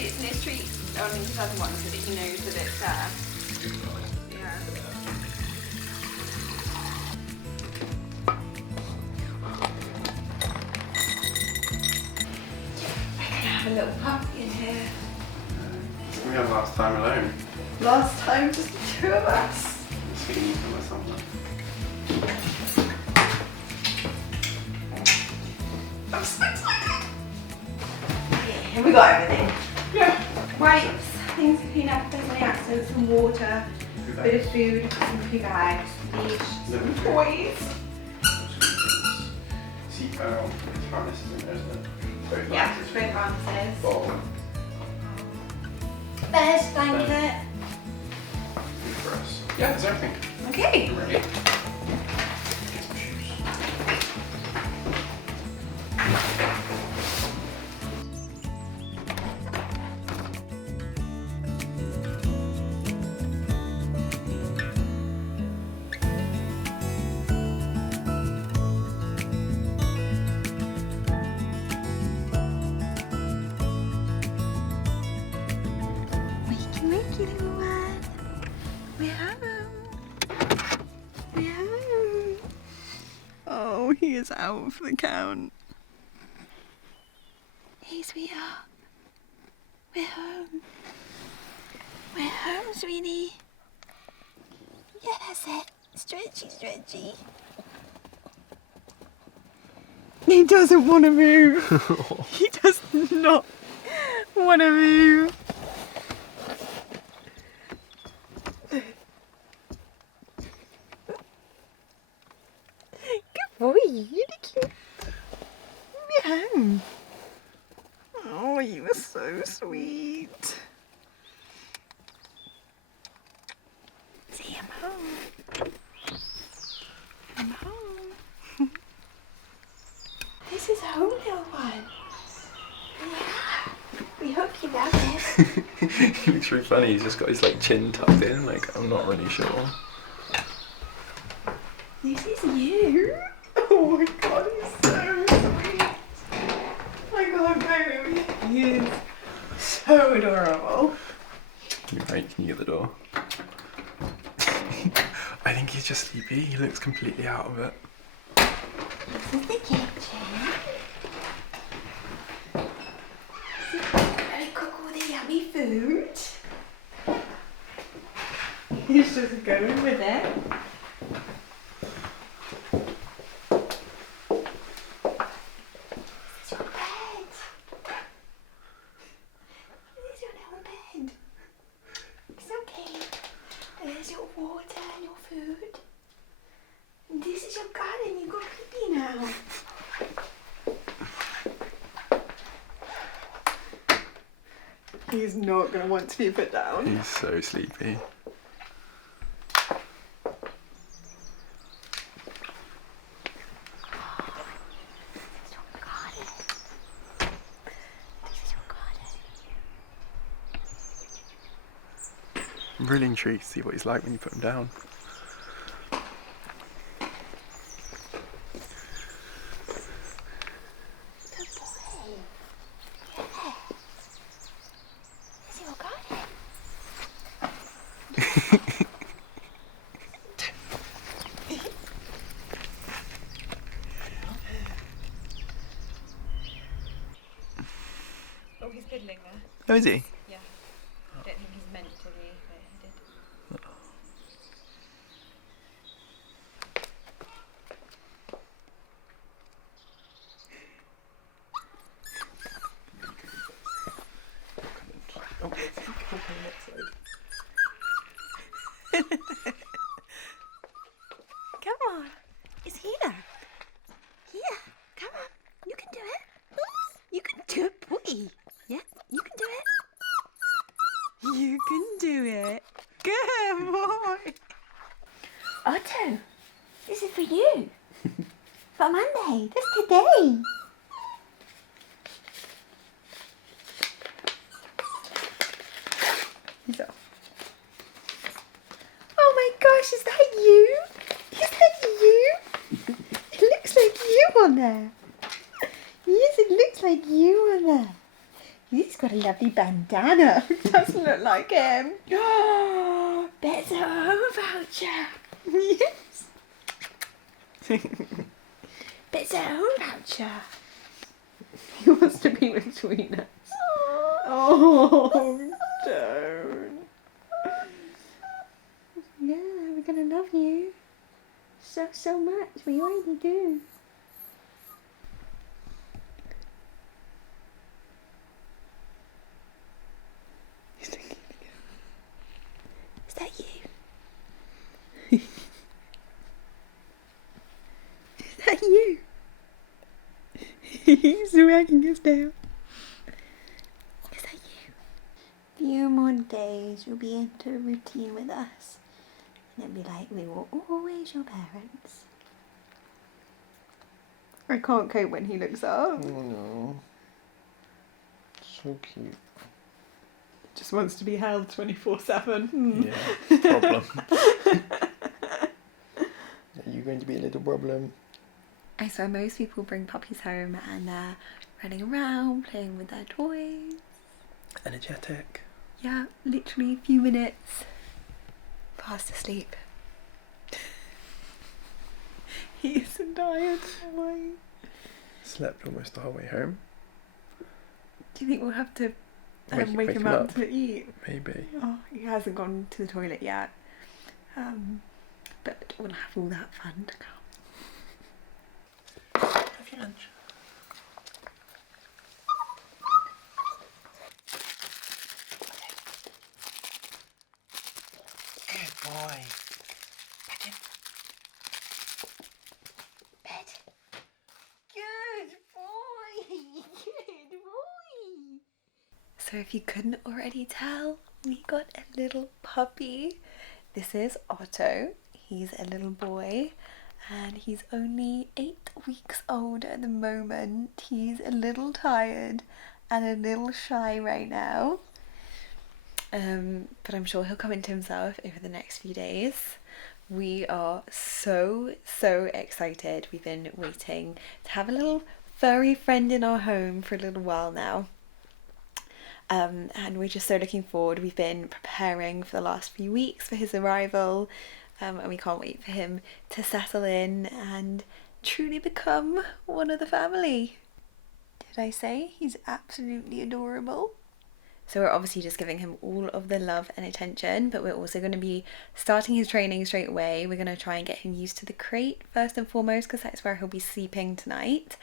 treats and his treats. Oh, I mean his other ones, so that he knows that it's there. Yeah. I can have a little puppy in here. We had last time alone. Last time, just the two of us. It's been eaten or something. I'm so excited. Okay, have we got everything? Yeah. Wipes, things to clean up if there's any accidents, some water, a bit of food, some 2 bags, leash, some toys. Seatbelt, harnesses in there, isn't it? Both Yeah, harnesses. both harnesses. Ball. Bears, blanket. Good for us. Yeah, that's everything. Okay. We're ready. Get some shoes. Wakey, wakey, little one. We're home. We're home. Oh, he is out for the count. Hey, sweetheart. We're home. We're home, sweetie. Yeah, that's it. Stretchy, stretchy. He doesn't want to move. He does not want to move. Good boy, you're cute. We're home. Oh, you were so sweet. See, I'm home. I'm home. This is home, little one. Yeah. We hope you love it. He looks really funny. He's just got his like chin tucked in. Like I'm not really sure. This is you. Oh my god, he's so sweet. I can't believe he is so adorable. You're right. Can you get the door? I think he's just sleepy. He looks completely out of it. This is the kitchen. This is where we cook all the yummy food. He's just going with it. This is your bed. This is your little bed. It's okay. There's your water and your food. And this is your garden. You go pee now. He's not going to want to be put down. He's so sleepy. This is your garden. This is your garden. I'm really intrigued to see what he's like when you put him down. Good boy. Yeah. This is your garden. Oh, he's fiddling there. Oh, is he? Yeah. I don't think he's meant to be, but he did. Come on. It's here. Here. Come on. You can do it. You can do it, boy. Yeah, you can do it. You can do it. Good boy. Otto, this is for you. For Monday. That's today. He's off. Oh my gosh, is that you? Is that you? It looks like you on there. Yes, it looks like you on there. He's got a lovely bandana. Doesn't look like him. There's a home voucher. Yes. There's a home voucher. He wants to be between us. Oh, don't. Yeah, we're gonna love you so much. We already do. Is that you? Is that you? He's wagging his tail. Is that you? Few more days you'll be into a routine with us. And it'll be like, we were always your parents. I can't cope when he looks up. No. So cute. Just wants to be held 24/7. Yeah, problem. Are you going to be a little problem? I swear most people bring puppies home and they're running around, playing with their toys. Energetic. Yeah, literally a few minutes. Fast asleep. He's so tired. Why? Slept almost the whole way home. Do you think we'll have to wake him up up to eat? Maybe. Oh, he hasn't gone to the toilet yet. But we'll have all that fun to come. Have your lunch. Good boy. Pet him. Bed. Good boy. Good boy. So if you couldn't already tell, we got a little puppy. This is Otto. He's a little boy and he's only 8 weeks old at the moment. He's a little tired and a little shy right now. But I'm sure he'll come into himself over the next few days. We are so excited. We've been waiting to have a little furry friend in our home for a little while now. And we're just so looking forward. We've been preparing for the last few weeks for his arrival, and we can't wait for him to settle in and truly become one of the family. Did I say he's absolutely adorable? So we're obviously just giving him all of the love and attention, but we're also going to be starting his training straight away. We're going to try and get him used to the crate first and foremost, because that's where he'll be sleeping tonight.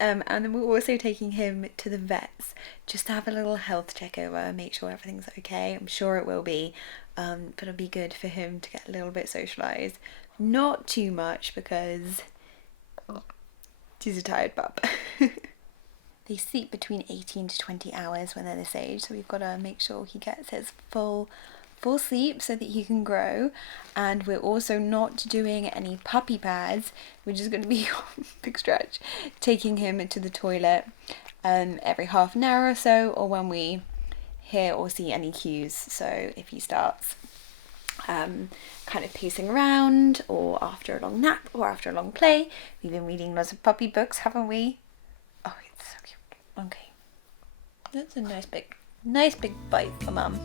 And then we're also taking him to the vets just to have a little health check over, make sure everything's okay. I'm sure it will be, but it'll be good for him to get a little bit socialised. Not too much because he's a tired pup. They sleep between 18 to 20 hours when they're this age, so we've got to make sure he gets his full sleep so that he can grow. And we're also not doing any puppy pads. We're just going to be, big stretch, taking him to the toilet every half an hour or so, or when we hear or see any cues. So if he starts kind of pacing around, or after a long nap, or after a long play. We've been reading lots of puppy books, haven't we? Oh, it's so cute. Okay, that's a nice big bite for Mum.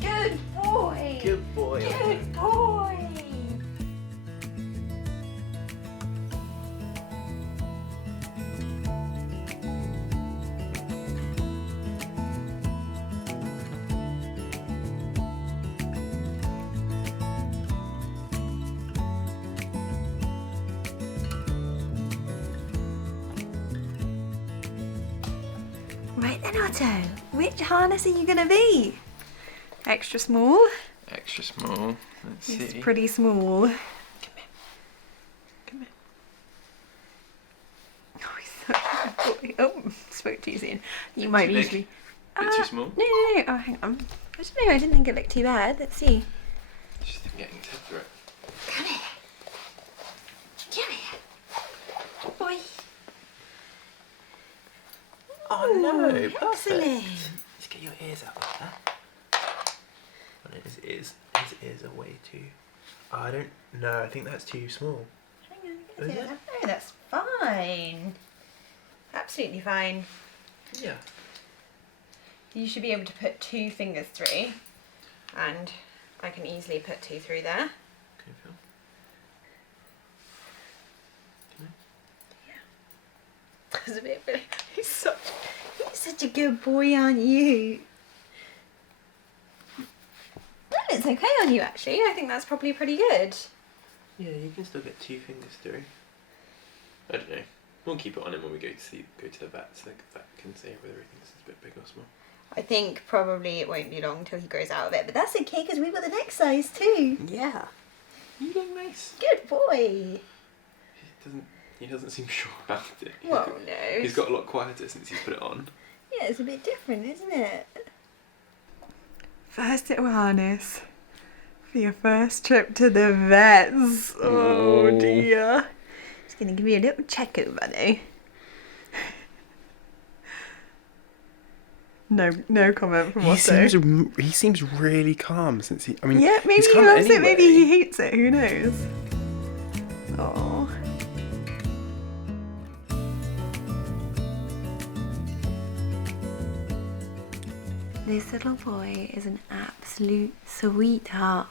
Good boy. Good boy. Good boy. Right then, Otto, which harness are you going to be? Extra small? Extra small. Let's It's see. pretty small. Come here. Come here. Oh, he's such a good boy. Oh, spoke too soon. You might Too big? usually... Bit too small? No. Oh, hang on. I don't know. I didn't think it looked too bad. Let's see. Just getting to through it. Come here. Come here. Good boy. Oh no, perfect. Excellent. Just get your ears out like that. And then his ears are way too... Oh, I don't know, I think that's too small. Hang on, Is it? no, that's fine. Absolutely fine. Yeah. You should be able to put 2 fingers through, and I can easily put 2 through there. Can you feel? That's a bit, he's such a good boy, aren't you? That looks okay on you, actually. I think that's probably pretty good. Yeah, you can still get 2 fingers through. I don't know. We'll keep it on him when we go to the vet, so the vet can say whether he thinks it's a bit big or small. I think probably it won't be long till he grows out of it, but that's okay because we've got the next size too. Yeah. You look nice. Good boy. He doesn't seem sure about it. Well, no. He's got a lot quieter since he's put it on. Yeah, it's a bit different, isn't it? First little harness for your first trip to the vets. Oh Oh. dear. Just gonna give you a little check over though. No comment from Otto. He seems really calm since he. I mean, Yeah, maybe he's he calm loves it, anyway. maybe he hates it, who knows? Oh. This little boy is an absolute sweetheart.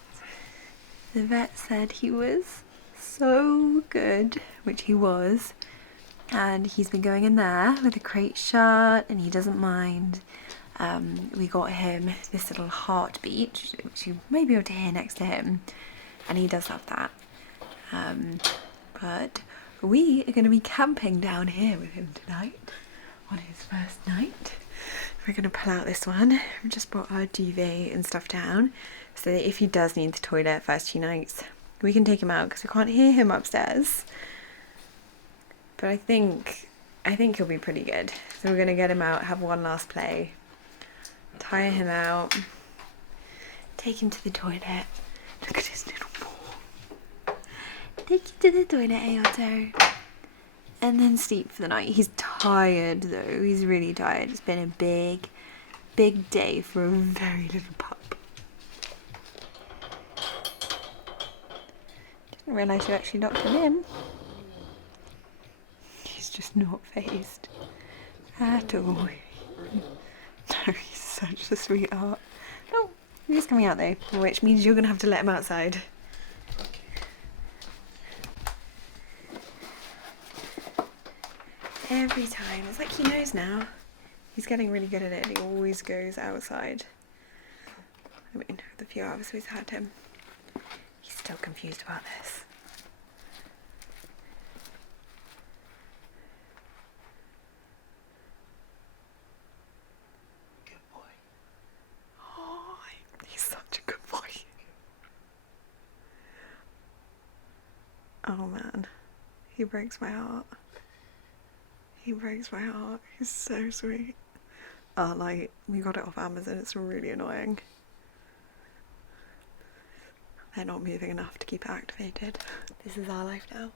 The vet said he was so good, which he was, and he's been going in there with a crate shut and he doesn't mind. We got him this little heartbeat, which you may be able to hear next to him, and he does love that. But we are going to be camping down here with him tonight on his first night. We're going to pull out this one. We've just brought our duvet and stuff down so that if he does need the toilet first 2 nights, we can take him out because we can't hear him upstairs. But I think he'll be pretty good. So we're going to get him out, have one last play, tire him out, take him to the toilet. Look at his little paw. Take you to the toilet, eh, Otto? And then sleep for the night. He's tired though. He's really tired. It's been a big, big day for a very little pup. Didn't realise you actually locked him in. He's just not phased at all. No, he's such a sweetheart. Oh, he's coming out though, which means you're gonna have to let him outside. Every time. It's like he knows now. He's getting really good at it. He always goes outside. I mean, the few hours we've had him, he's still confused about this. Good boy. Oh, he's such a good boy. Oh man, he breaks my heart. He breaks my heart. He's so sweet. Like, we got it off Amazon. It's really annoying. They're not moving enough to keep it activated. This is our life now.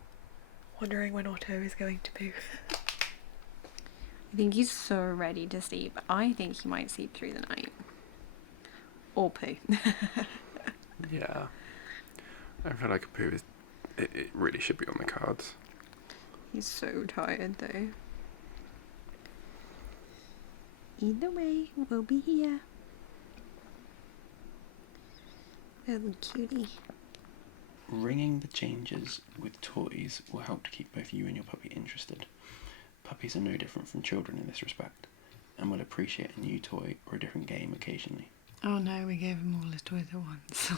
Wondering when Otto is going to poo. I think he's so ready to sleep. I think he might sleep through the night. Or poo. Yeah. I feel like a poo is. It really should be on the cards. He's so tired though. Either way, we'll be here. Little cutie. Ringing the changes with toys will help to keep both you and your puppy interested. Puppies are no different from children in this respect, and will appreciate a new toy or a different game occasionally. Oh no, we gave him all his toys at once.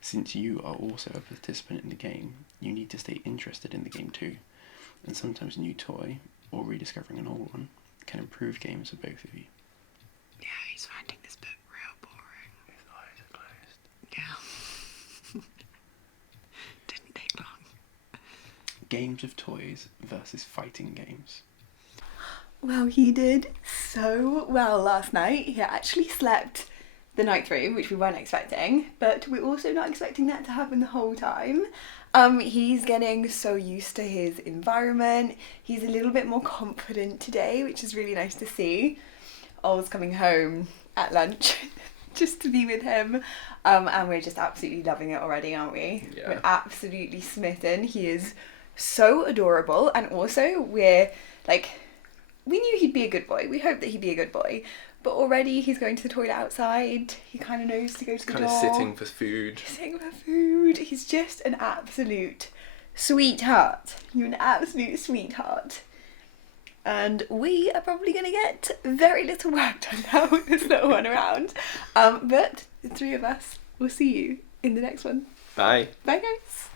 Since you are also a participant in the game, you need to stay interested in the game too, and sometimes a new toy, or rediscovering an old one, can improve games for both of you. Yeah, he's finding this bit real boring. His eyes are closed. Yeah. Didn't take long. Games of toys versus fighting games. Well, he did so well last night. He actually slept the night through, which we weren't expecting, but we're also not expecting that to happen the whole time. He's getting so used to his environment. He's a little bit more confident today, which is really nice to see. Oll's coming home at lunch just to be with him. And we're just absolutely loving it already, aren't we? Yeah. We're absolutely smitten. He is so adorable. And also, we're like, we knew he'd be a good boy. We hoped that he'd be a good boy. But already he's going to the toilet outside. He kind of knows to go to the door. Kind of sitting for food. Sitting for food. He's just an absolute sweetheart. You're an absolute sweetheart. And we are probably going to get very little work done now with this little one around. But the three of us will see you in the next one. Bye. Bye, guys.